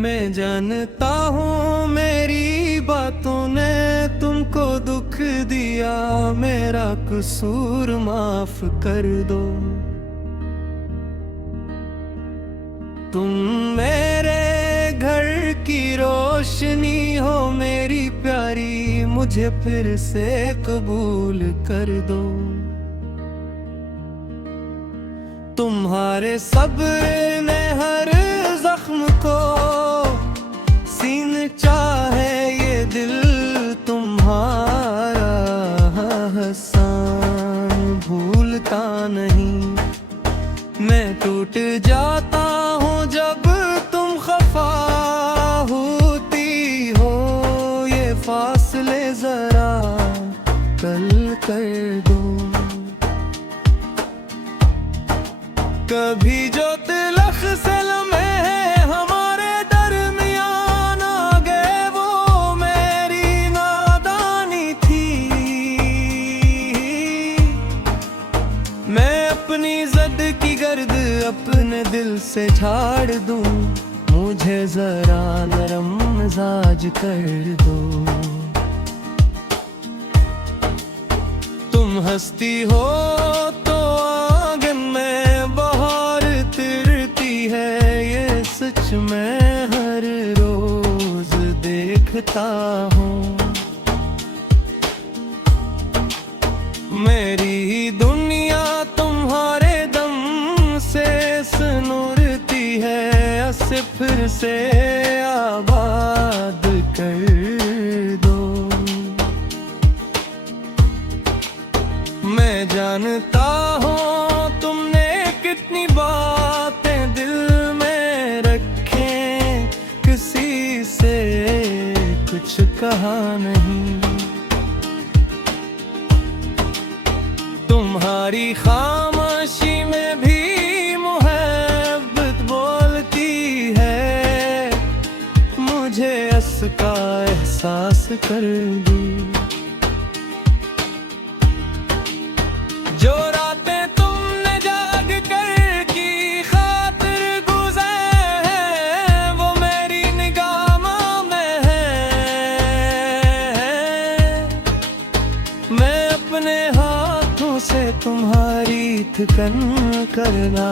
मैं जानता हूँ मेरी बातों ने तुमको दुख दिया, मेरा कसूर माफ कर दो। तुम मेरे घर की रोशनी हो मेरी प्यारी, मुझे फिर से कबूल कर दो। तुम्हारे सब्र ने हर जख्म को सीन चाहे ये दिल तुम्हारा एहसान भूलता नहीं। मैं टूट जाता हूँ जब तुम खफा होती हो, ये फासले जरा कल कर दो। कभी जो तिलक से लम्हे हैं हमारे दरमियान आ गए, वो मेरी नादानी थी। मैं अपनी ज़द की गर्द अपने दिल से झाड़ दूं, मुझे जरा नरम मिजाज कर दो। तुम हंसती हो तो आंगन में बहार तिरती है, ये सच मैं हर रोज देखता हूँ। मेरी दुनिया तुम्हारे दम से सनूरती है, से फिर से आबाद कर दो। मैं जानता हूँ तुमने कितनी बातें दिल में रखें, किसी से कुछ कहा नहीं। तुम्हारी खामोशी में भी मोहब्बत बोलती है, मुझे इसका एहसास कर दी। जो रातें तुमने जाग कर की खातिर गुज़ारी हैं, वो मेरी निगाहों में है। मैं अपने हाथों से तुम्हारी थकन करना,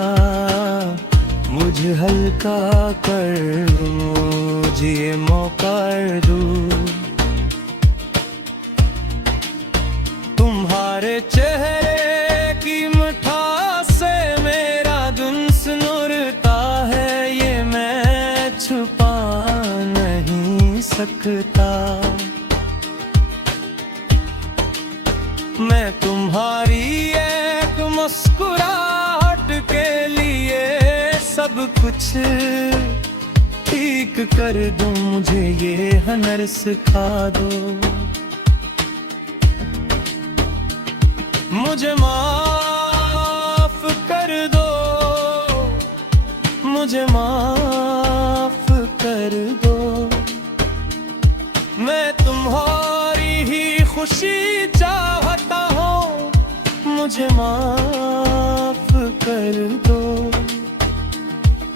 मुझे हल्का कर मुझे ये मौका दूं। तुम्हारे चेहरे की मिठास से मेरा जुल्म उड़ता है, ये मैं छुपा नहीं सकता। मैं तुम्हारी एक मुस्कुराहट के लिए सब कुछ ठीक कर दूं, मुझे ये हुनर सिखा दो। मुझे माफ कर दो, मुझे माफ कर दो। मैं तुम्हारी ही खुशी चाहता हूँ, मुझे माफ कर दो।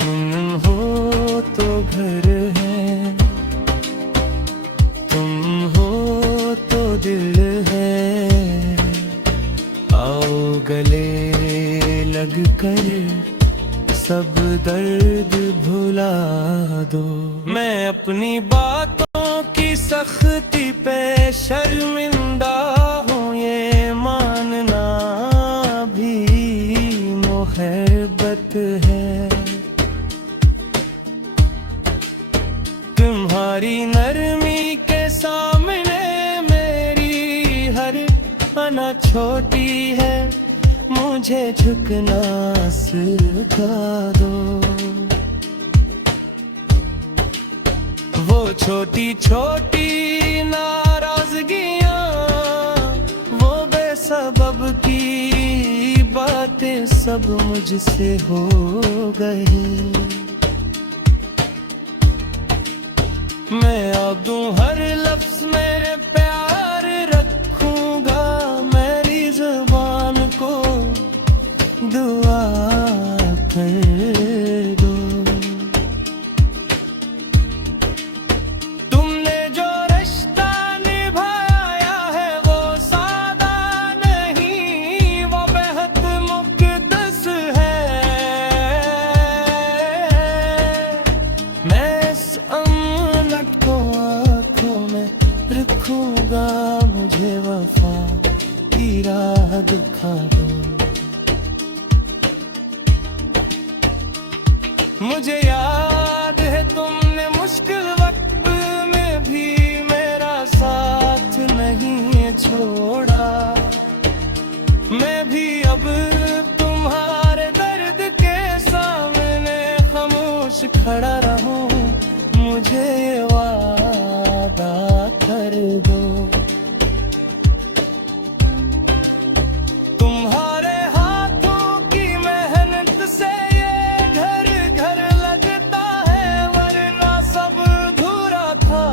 तुम हो तो घर है, तुम हो तो दिल है, आओ गले लग कर सब दर्द भुला दो। मैं अपनी बातों की सख्ती पे शर्मिंदा हूँ, ये मानना भी मोहब्बत है। तुम्हारी नरमी के सामने मेरी हर अना छोटी है, मुझे झुकना सिखा दो। वो छोटी छोटी नाराजगियाँ, वो बेसबब की बातें सब मुझसे हो गई। मैं अब दूं हर लफ्ज़ मेरे प्यार रखूंगा, मेरी ज़ुबान को दुआ कर दो। दिखा दो। मुझे याद है तुमने मुश्किल वक्त में भी मेरा साथ नहीं छोड़ा। मैं भी अब तुम्हारे दर्द के सामने खामोश खड़ा रहूं, मुझे ये वादा कर दो। तुम्हारे हाथों की मेहनत से ये घर घर लगता है, वरना सब अधूरा था।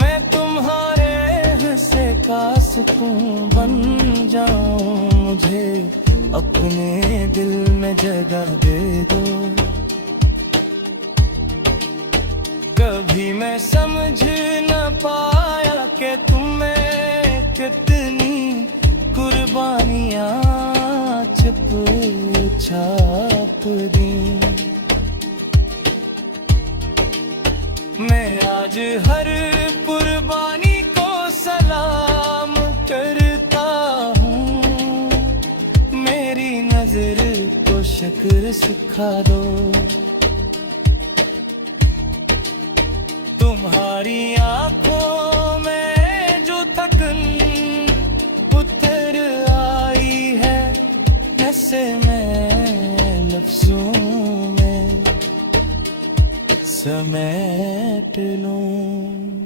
मैं तुम्हारे हिस्से का सुकून बन जाऊं, मुझे अपने दिल में जगह दे दो। कभी मैं समझ न पाया कि तुम्हें कितनी कुर्बानियां छुप छाप दी। मैं आज हर कुर्बानी को सलाम करता हूँ, मेरी नजर को शुक्र सिखा दो। तुम्हारी आंखों में जो थकन उतर आई है, कैसे मैं लफ्जों में समेट लूं।